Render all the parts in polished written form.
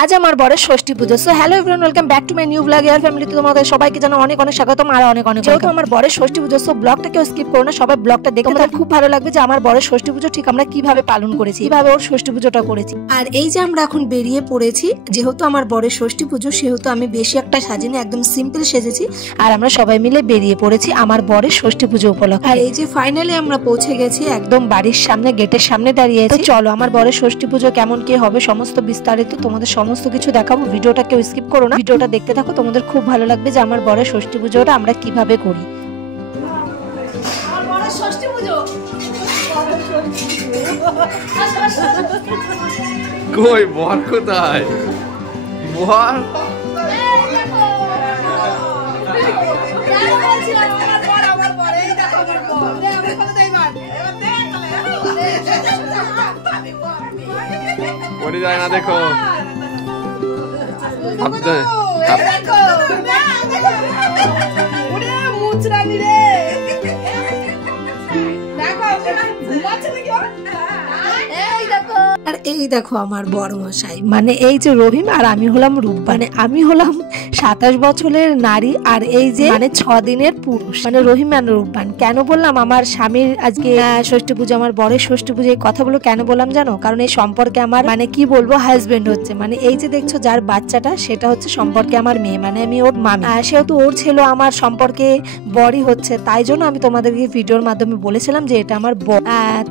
আজ আমার বড় ষষ্ঠী পুজো। So hello everyone, welcome back to my new blog. ইয়ার ফ্যামিলিতে তোমাদের সবাইকে জানাই অনেক অনেক স্বাগতম আর অনেক অনেক যেহেতু আমার বড় ষষ্ঠী পুজো, সো ব্লগটা কেউ স্কিপ করো না, সবাই ব্লগটা দেখে তোমাদের খুব ভালো লাগবে যে আমার বড় ষষ্ঠী পুজো ঠিক আমরা কিভাবে পালন করেছি, কিভাবে ওর ষষ্ঠী পুজোটা করেছি। আর এই যে আমরা এখন বেরিয়ে পড়েছি, যেহেতু আমার বড় ষষ্ঠী পুজো সেহেতু আমি বেশি একটা সাজিনি, একদম সিম্পল সেজেছি আর আমরা সবাই মিলে বেরিয়ে পড়েছি আমার বড় ষষ্ঠী পুজো উপলক্ষে। আর এই যে ফাইনালি আমরা পৌঁছে গেছি একদম বাড়ির সামনে, গেটের সামনে দাঁড়িয়েছি। চলো আমার বড় ষষ্ঠী পুজো কেমন কি হবে সমস্ত বিস্তারিত তোমাদের সমস্ত কিছু দেখাবো। ভিডিওটা কেউ স্কিপ করো না, ভিডিওটা দেখতে থাকো, তোমাদের খুব ভালো লাগবে যে আমার বড় ষষ্ঠী পুজোটা আমরা কিভাবে করি। কই বর কোথায়? বর পড়ে যায় না, দেখো আর এই দেখো আমার বড় মশাই, মানে এই যে রহিম আর আমি হলাম রূপ, মানে আমি হলাম 27 বছরের নারী আর এই যে মানে 6 দিনের পুরুষ, মানে রহিম আর রূপবান। কেন বললাম আমার স্বামীর আজকে ষষ্ঠী পুজো, আমার বরের ষষ্ঠী পুজো, এই কথাগুলো কেন বললাম জানো? কারণ এই সম্পর্কে আমার মানে কি বলবো হাজবেন্ড হচ্ছে, মানে এই যে দেখছো যার বাচ্চাটা সেটা হচ্ছে সম্পর্কে আমার মেয়ে, মানে আমি ওর মামি। সেহেতু ওর ছেলে আমার সম্পর্কে বরই হচ্ছে, তাই জন্য আমি তোমাদেরকে ভিডিওর মাধ্যমে বলেছিলাম যে এটা আমার বর।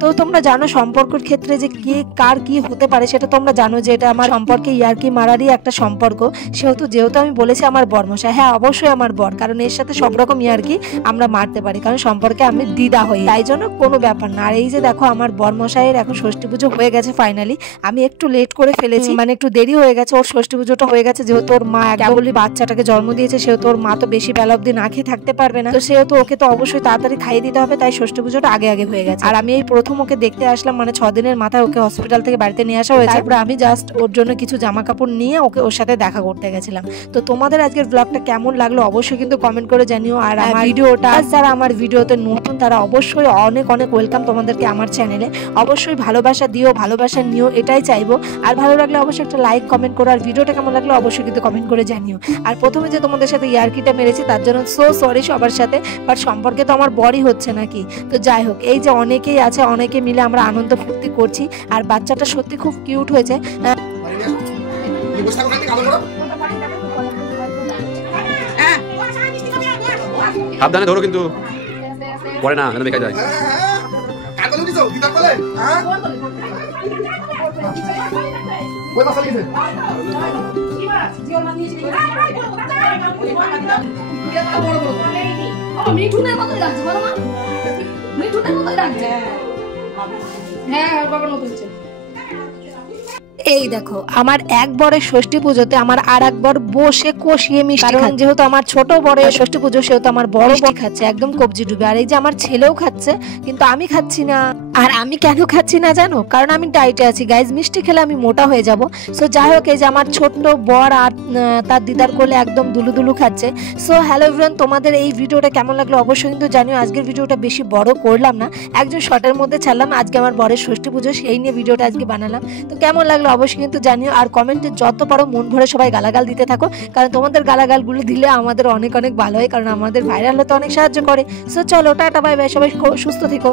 তো তোমরা জানো সম্পর্কের ক্ষেত্রে যে কে কার কি হতে পারে সেটা তোমরা জানো যে এটা আমার সম্পর্কে ইয়ার্কি মারারই একটা সম্পর্ক। যেহেতু আমি বলেছি আমার বরমশাই, হ্যাঁ অবশ্যই আমার বর, কারণ এর সাথে সব রকম ইয়ার্কি আমরা মারতে পারি, কারণ সম্পর্কে আমি দিদা হই, তাই জন্য কোনো ব্যাপার না। আর এই যে দেখো আমার বরমশাইয়ের এখন ষষ্ঠী পুজো হয়ে গেছে ফাইনালি। আমি একটু লেট করে ফেলেছি, মানে একটু দেরি হয়ে গেছে, ওর ষষ্ঠী পুজোটা হয়ে গেছে। যেহেতু ওর মা কেবলই বাচ্চাটাকে জন্ম দিয়েছে সেহেতু ওর মা তো বেশি বেলা অব্দি না খেয়ে থাকতে পারবে না, তো সেহেতু ওকে তো অবশ্যই তাড়াতাড়ি খাইয়ে দিতে হবে, তাই ষষ্ঠী পুজোটা আগে আগে হয়ে গেছে। আর আমি এই প্রথম ওকে দেখতে আসলাম, মানে 6 দিনের মাথায় ওকে হসপিটাল থেকে বাড়িতে নিয়ে আসা হয়েছে। তারপরে আমি জাস্ট ওর জন্য কিছু জামা কাপড় নিয়ে ওর সাথে দেখা করতে গেছিলাম। তো তোমাদের আজকের ব্লগটা কেমন লাগলো অবশ্যই কিন্তু কমেন্ট করে জানিও। আর আমার ভিডিওটা যারা আমার ভিডিওতে নতুন তারা অবশ্যই অনেক অনেক ওয়েলকাম তোমাদেরকে আমার চ্যানেলে। অবশ্যই ভালোবাসা দিও, ভালোবাসা নিও, এটাই চাইবো। আর ভালো লাগলে অবশ্যই একটা লাইক কমেন্ট করো, আর ভিডিওটা কেমন লাগলো অবশ্যই কিন্তু কমেন্ট করে জানিও। আর প্রথমে যে তোমাদের সাথে ইয়ার্কিটা মেরেছি তার জন্য সো সরি সবার সাথে, বাট সম্পর্কে তো আমার বরই হচ্ছে নাকি। তো যাই হোক, এই যে অনেকেই আছে, অনেকে মিলে আমরা আনন্দ ফুর্তি করছি আর বাচ্চাটা সত্যি খুব কিউট হয়েছে। সাবধানে ধরো কিন্তু পরে না দেখা যায়। মিঠুনের মতোই লাগছে, বলো মা, মিঠুনের মতোই লাগছে। হ্যাঁ বাবার মতো হচ্ছে। এই দেখো আমার এক বরের ষষ্ঠী পুজোতে আমার আর এক বর বসে কষিয়ে মিষ্টি, কারণ যেহেতু আমার ছোট বরের ষষ্ঠী পুজো সেহেতু আমার বড় বর খাচ্ছে একদম কবজি ডুবে। আর এই যে আমার ছেলেও খাচ্ছে কিন্তু আমি খাচ্ছি না। আর আমি কেন খাচ্ছি না জানো? কারণ আমি ডায়েটে আছি গাইজ, মিষ্টি খেলে আমি মোটা হয়ে যাব। সো যাই হোক, এই যে আমার ছোট্ট বর আর তার দিদার কোলে একদম দুলু দুলু খাচ্ছে। সো হ্যালো এভরিওয়ান, তোমাদের এই ভিডিওটা কেমন লাগলো অবশ্যই কিন্তু জানিও। আজকের ভিডিওটা বেশি বড় করলাম না, একজন শর্টের মধ্যে ছাড়লাম। আজকে আমার বরের ষষ্ঠী পুজো সেই নিয়ে ভিডিওটা আজকে বানালাম। তো কেমন লাগলো অবশ্যই কিন্তু জানিও। আর কমেন্টে যত পারো মন ভরে সবাই গালাগাল দিতে থাকো, কারণ তোমাদের গালাগালগুলো দিলে আমাদের অনেক অনেক ভালো হয়, কারণ আমাদের ভাইরাল হতে অনেক সাহায্য করে। সো চলো টাটা বাই বাই, সবাই সুস্থ থেকো।